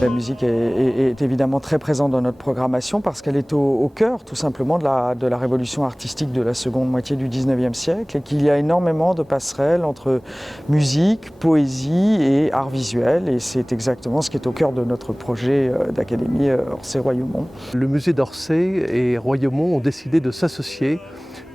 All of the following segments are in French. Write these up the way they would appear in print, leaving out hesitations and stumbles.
La musique est évidemment très présente dans notre programmation parce qu'elle est au cœur tout simplement de la révolution artistique de la seconde moitié du 19e siècle et qu'il y a énormément de passerelles entre musique, poésie et art visuel et c'est exactement ce qui est au cœur de notre projet d'académie Orsay-Royaumont. Le musée d'Orsay et Royaumont ont décidé de s'associer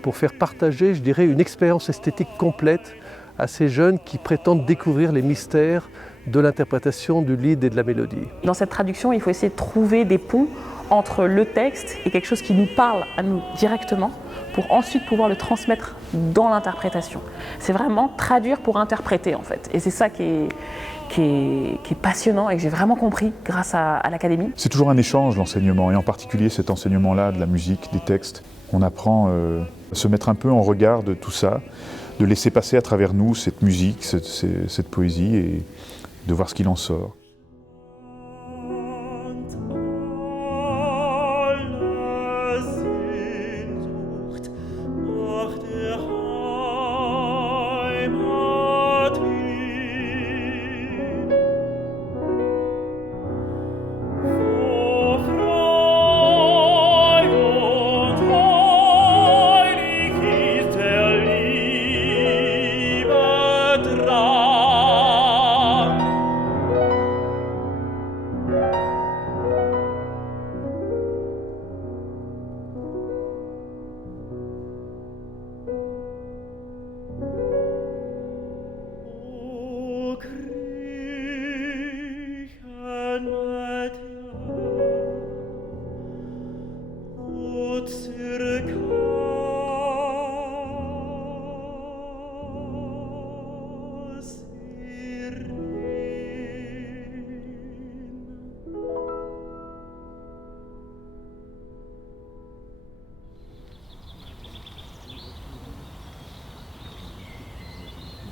pour faire partager, je dirais, une expérience esthétique complète à ces jeunes qui prétendent découvrir les mystères de l'interprétation du lied et de la mélodie. Dans cette traduction, il faut essayer de trouver des ponts entre le texte et quelque chose qui nous parle à nous directement pour ensuite pouvoir le transmettre dans l'interprétation. C'est vraiment traduire pour interpréter en fait. Et c'est ça qui est passionnant et que j'ai vraiment compris grâce à l'académie. C'est toujours un échange l'enseignement et en particulier cet enseignement-là de la musique, des textes. On apprend à se mettre un peu en regard de tout ça, de laisser passer à travers nous cette musique, cette poésie et de voir ce qu'il en sort.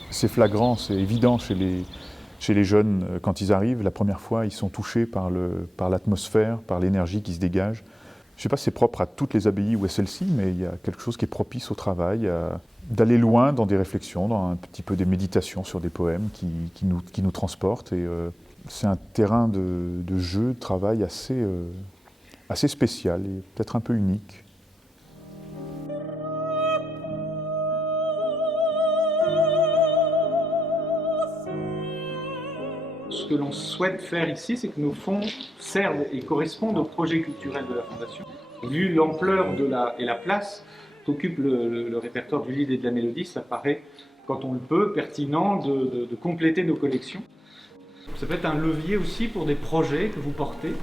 C'est flagrant, c'est évident chez les jeunes quand ils arrivent. La première fois, ils sont touchés par l'atmosphère, par l'énergie qui se dégage. Je ne sais pas si c'est propre à toutes les abbayes ou à celle-ci, mais il y a quelque chose qui est propice au travail, d'aller loin dans des réflexions, dans un petit peu des méditations sur des poèmes qui nous transportent. Et c'est un terrain de jeu, de travail assez spécial et peut-être un peu unique. Ce que l'on souhaite faire ici, c'est que nos fonds servent et correspondent au projet culturel de la Fondation. Vu l'ampleur et la place qu'occupe le répertoire du lied et de la mélodie, ça paraît, quand on le peut, pertinent de compléter nos collections. Ça peut être un levier aussi pour des projets que vous portez,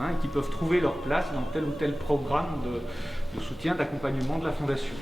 et qui peuvent trouver leur place dans tel ou tel programme de soutien, d'accompagnement de la Fondation.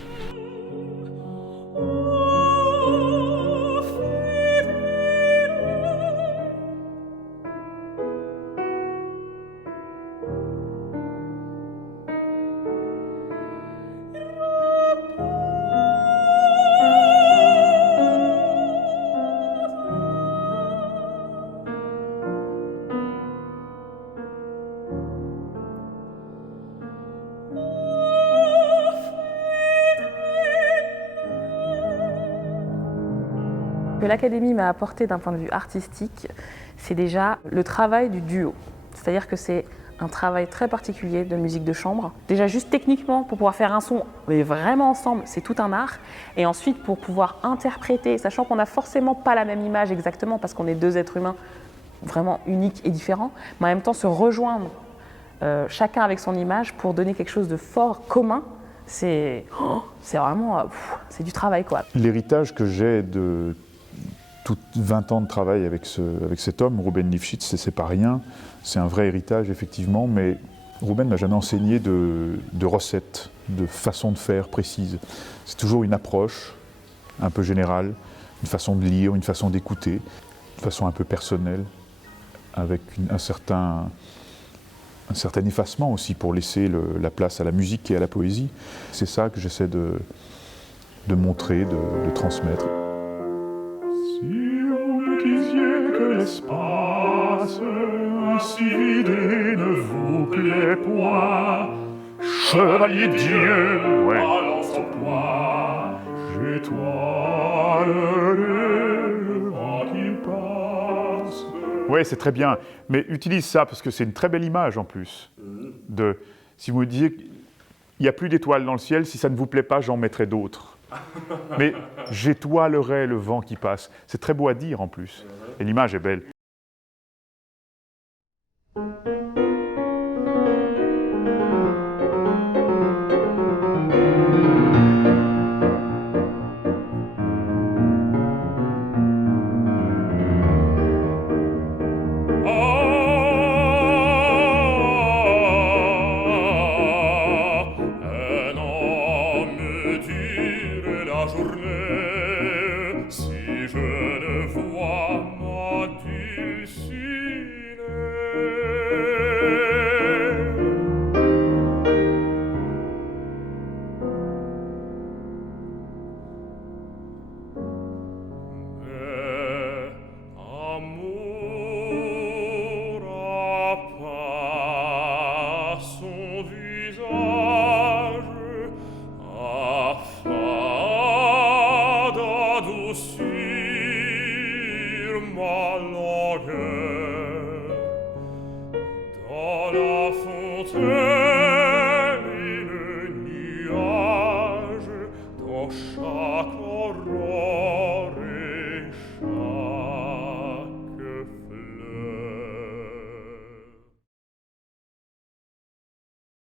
Ce que l'académie m'a apporté d'un point de vue artistique, c'est déjà le travail du duo. C'est-à-dire que c'est un travail très particulier de musique de chambre. Déjà juste techniquement, pour pouvoir faire un son, mais vraiment ensemble, c'est tout un art. Et ensuite, pour pouvoir interpréter, sachant qu'on n'a forcément pas la même image exactement, parce qu'on est deux êtres humains vraiment uniques et différents, mais en même temps se rejoindre chacun avec son image pour donner quelque chose de fort, commun, c'est vraiment c'est du travail, quoi. L'héritage que j'ai de tout 20 ans de travail avec cet homme, Ruben Lifshitz, c'est pas rien, c'est un vrai héritage effectivement, mais Ruben m'a jamais enseigné de recettes, de façon de faire précise. C'est toujours une approche un peu générale, une façon de lire, une façon d'écouter, une façon un peu personnelle, avec un certain effacement aussi pour laisser la place à la musique et à la poésie. C'est ça que j'essaie de montrer, de transmettre. Si vous me disiez que l'espace ainsi vidé ne vous plaît point, chevalier de Dieu, balance au poids, j'étoile le vent qui passe, Ouais, c'est très bien. Mais utilise ça, parce que c'est une très belle image en plus. Si vous me disiez qu'il n'y a plus d'étoiles dans le ciel, si ça ne vous plaît pas, j'en mettrai d'autres. Mais j'étoilerai le vent qui passe. C'est très beau à dire en plus. Et l'image est belle.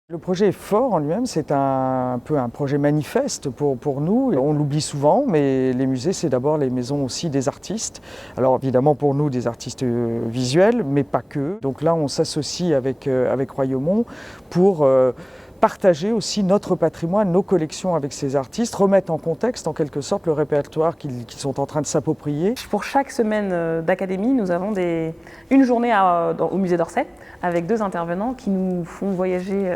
Le projet est fort en lui-même, c'est un peu un projet manifeste pour nous. On l'oublie souvent, mais les musées, c'est d'abord les maisons aussi des artistes. Alors évidemment pour nous, des artistes visuels, mais pas que. Donc là, on s'associe avec Royaumont pour partager aussi notre patrimoine, nos collections avec ces artistes, remettre en contexte en quelque sorte le répertoire qu'ils sont en train de s'approprier. Pour chaque semaine d'académie, nous avons une journée au musée d'Orsay avec 2 intervenants qui nous font voyager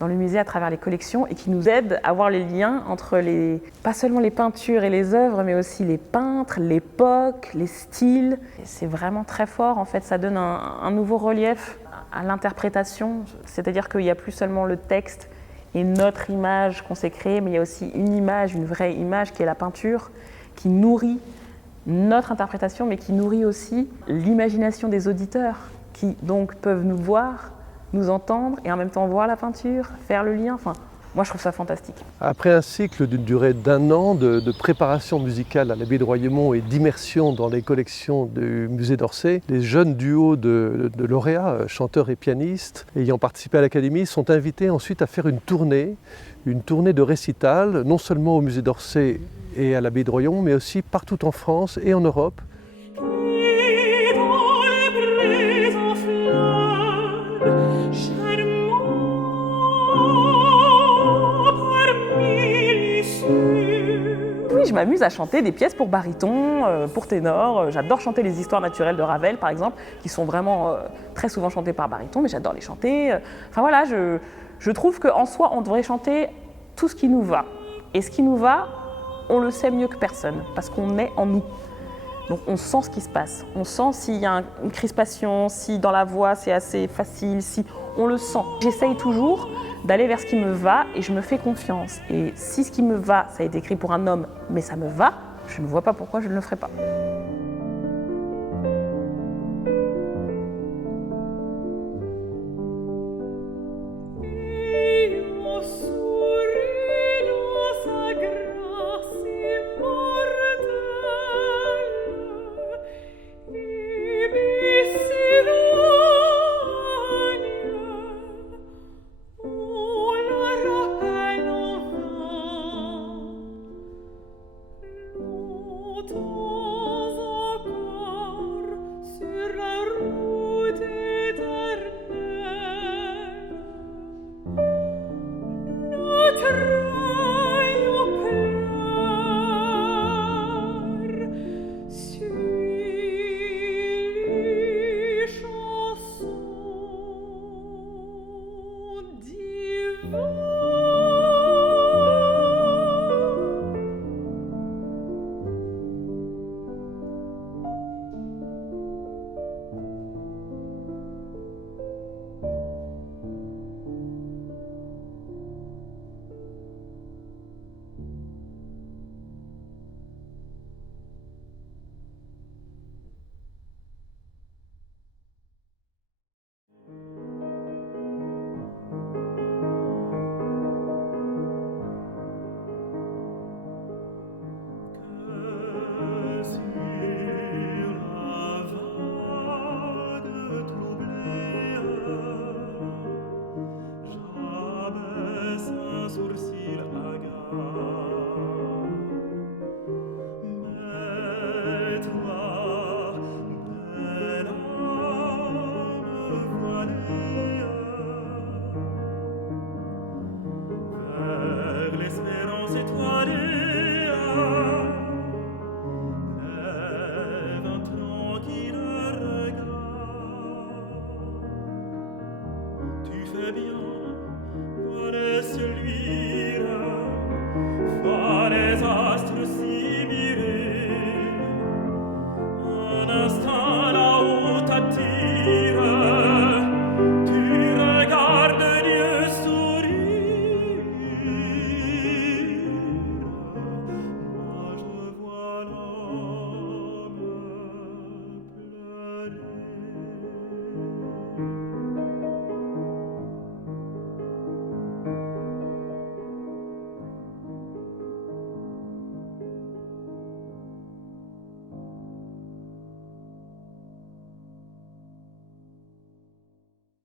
dans le musée à travers les collections et qui nous aident à voir les liens entre pas seulement les peintures et les œuvres, mais aussi les peintres, l'époque, les styles. C'est vraiment très fort, en fait, ça donne un nouveau relief à l'interprétation, c'est-à-dire qu'il n'y a plus seulement le texte et notre image qu'on s'est créée, mais il y a aussi une image, une vraie image qui est la peinture, qui nourrit notre interprétation, mais qui nourrit aussi l'imagination des auditeurs, qui donc peuvent nous voir, nous entendre et en même temps voir la peinture, faire le lien. Enfin, moi, je trouve ça fantastique. Après un cycle d'une durée d'1 an de préparation musicale à l'abbaye de Royaumont et d'immersion dans les collections du musée d'Orsay, les jeunes duos de lauréats, chanteurs et pianistes, ayant participé à l'académie, sont invités ensuite à faire une tournée de récital, non seulement au musée d'Orsay et à l'abbaye de Royaumont, mais aussi partout en France et en Europe. Oui, je m'amuse à chanter des pièces pour baryton, pour ténor. J'adore chanter les histoires naturelles de Ravel, par exemple, qui sont vraiment très souvent chantées par baryton, mais j'adore les chanter. Enfin voilà, je trouve qu'en soi, on devrait chanter tout ce qui nous va. Et ce qui nous va, on le sait mieux que personne, parce qu'on est en nous. Donc on sent ce qui se passe, on sent s'il y a une crispation, si dans la voix c'est assez facile, si on le sent. J'essaye toujours d'aller vers ce qui me va et je me fais confiance. Et si ce qui me va, ça a été écrit pour un homme, mais ça me va, je ne vois pas pourquoi je ne le ferai pas.